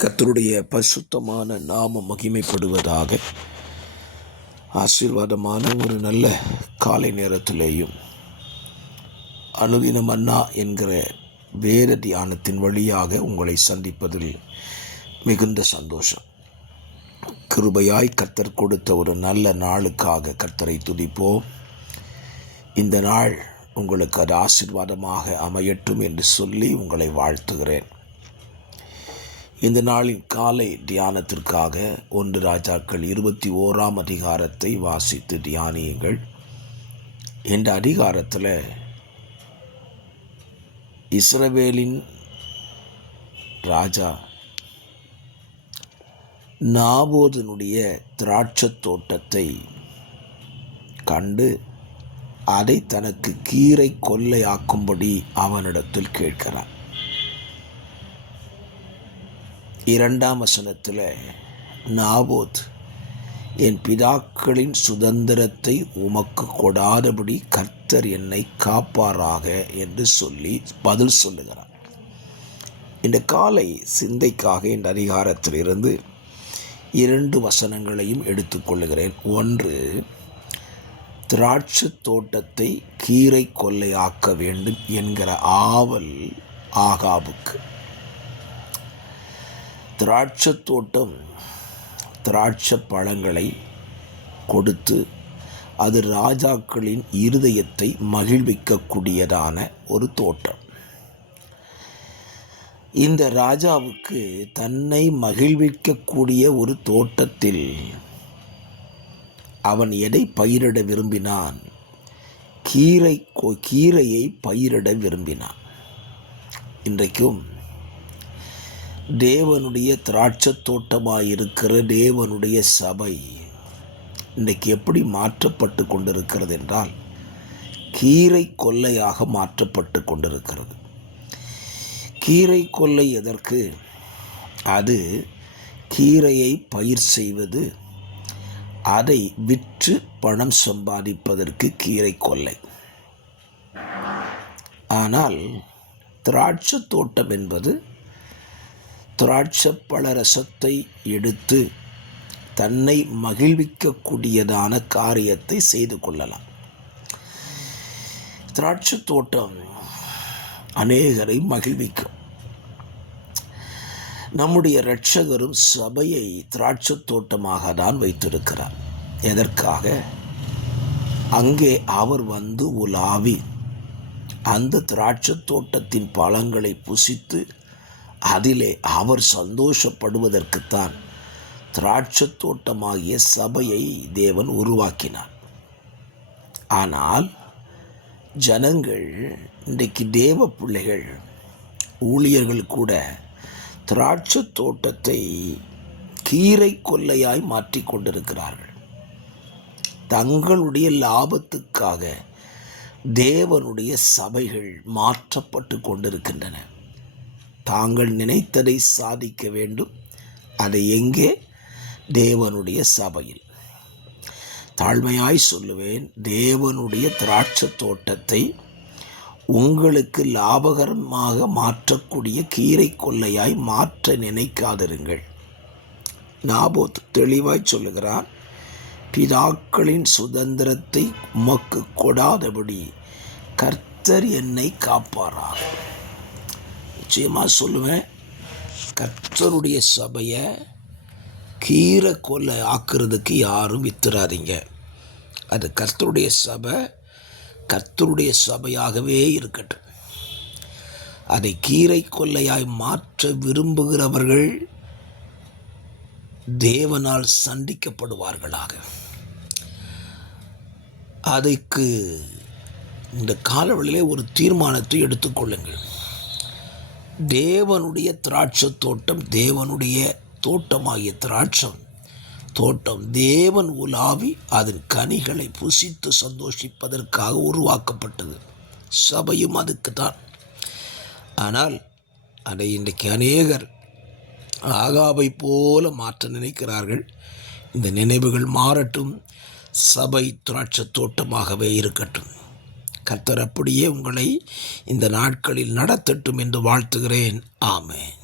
கர்த்தருடைய பரிசுத்தமான நாமம் மகிமைப்படுவதாக. ஆசீர்வாதமான ஒரு நல்ல காலை நேரத்திலேயும் அனுதின மன்னா என்கிற வேத தியானத்தின் வழியாக உங்களை சந்திப்பதில் மிகுந்த சந்தோஷம். கிருபையாய் கர்த்தர் கொடுத்த ஒரு நல்ல நாளுக்காக கர்த்தரை துதிப்போம். இந்த நாள் உங்களுக்கு அது ஆசீர்வாதமாக அமையட்டும் என்று சொல்லி உங்களை வாழ்த்துகிறேன். இந்த நாளின் காலை தியானத்திற்காக 1 ராஜாக்கள் 21 அதிகாரத்தை வாசித்து தியானியுங்கள். இந்த அதிகாரத்தில் இஸ்ரவேலின் ராஜா நாபோதனுடைய திராட்சத் தோட்டத்தை கண்டு அதை தனக்கு கீரை கொள்ளையாக்கும்படி அவனிடத்தில் கேட்கிறான். 2ஆம் வசனத்தில் நாபோத் என் பிதாக்களின் சுதந்திரத்தை உமக்கு கொடாதபடி கர்த்தர் என்னை காப்பாராக என்று சொல்லி பதில் சொல்லுகிறார். இந்த காலை சிந்தைக்காக இந்த அதிகாரத்திலிருந்து 2 வசனங்களையும் எடுத்துக்கொள்ளுகிறேன். 1, திராட்சை தோட்டத்தை கீரை கொள்ளையாக்க வேண்டும் என்கிற ஆவல் ஆகாபுக்கு. திராட்சை தோட்டம் திராட்சை பழங்களை கொடுத்து அது ராஜாக்களின் இருதயத்தை மகிழ்விக்கக்கூடியதான ஒரு தோட்டம். இந்த ராஜாவுக்கு தன்னை மகிழ்விக்கக்கூடிய ஒரு தோட்டத்தில் அவன் எதை பயிரிட விரும்பினான்? கீரையை பயிரிட விரும்பினான். இன்றைக்கும் தேவனுடைய திராட்சை தோட்டமாயிருக்கிற தேவனுடைய சபை இன்றைக்கு எப்படி மாற்றப்பட்டு கொண்டிருக்கிறது என்றால் கீரை கொல்லையாக மாற்றப்பட்டு கொண்டிருக்கிறது. கீரை கொல்லை எதற்கு? அது கீரையை பயிர் செய்வது, அதை விற்று பணம் சம்பாதிப்பதற்கு கீரை கொல்லை. ஆனால் திராட்சை தோட்டம் என்பது திராட்சை பழ ரசத்தை எடுத்து தன்னை மகிழ்விக்கக்கூடியதான காரியத்தை செய்து கொள்ளலாம். திராட்சை தோட்டம் அநேகரை மகிழ்விக்கும். நம்முடைய இரட்சகரும் சபையை திராட்சை தோட்டமாக தான் வைத்திருக்கிறார். எதற்காக? அங்கே அவர் வந்து உலாவி அந்த திராட்சை தோட்டத்தின் பழங்களை புசித்து அதிலே அவர் சந்தோஷப்படுவதற்குத்தான் திராட்சை தோட்டமாகிய சபையை தேவன் உருவாக்கினார். ஆனால் ஜனங்கள் இன்றைக்கு தேவ பிள்ளைகள் ஊழியர்கள் கூட திராட்சை தோட்டத்தை கீரை கொல்லையாய் மாற்றி கொண்டிருக்கிறார்கள். தங்களுடைய லாபத்துக்காக தேவனுடைய சபைகள் மாற்றப்பட்டு கொண்டிருக்கின்றன. தாங்கள் நினைத்ததை சாதிக்க வேண்டும். அதை எங்கே? தேவனுடைய சபையில். தாழ்மையாய் சொல்லுவேன், தேவனுடைய திராட்சை தோட்டத்தை உங்களுக்கு லாபகரமாக மாற்றக்கூடிய கீரை கொல்லையாய் மாற்ற நினைக்காதிருங்கள். நாபோத் தெளிவாய் சொல்லுகிறார், பிதாக்களின் சுதந்திரத்தை உமக்கு கொடாதபடி கர்த்தர் என்னை காப்பாராக. நிச்சயமாக சொல்லுவேன், கர்த்தருடைய சபையை கீரை கொல்லை ஆக்குறதுக்கு யாரும் வித்துறாதீங்க. அது கர்த்தருடைய சபை கர்த்தருடைய சபையாகவே இருக்கட்டும். அதை கீரை கொல்லையாய் மாற்ற விரும்புகிறவர்கள் தேவனால் சண்டிக்கப்படுவார்களாக. அதுக்கு இந்த காலவெளியிலே ஒரு தீர்மானத்தை எடுத்துக்கொள்ளுங்கள். தேவனுடைய திராட்சை தோட்டம், தேவனுடைய தோட்டமாகிய திராட்சை தோட்டம் தேவன் உலாவி அதன் கனிகளை புசித்து சந்தோஷிப்பதற்காக உருவாக்கப்பட்டது. சபையும் அதுக்கு தான். ஆனால் அதை இன்றைக்கு அநேகர் ஆகாபை போல மாற்ற நினைக்கிறார்கள். இந்த நினைவுகள் மாறட்டும். சபை திராட்சை தோட்டமாகவே இருக்கட்டும். கர்த்தர் அப்படியே உங்களை இந்த நாட்களில் நடத்தட்டும் என்று வாழ்த்துகிறேன். ஆமென்.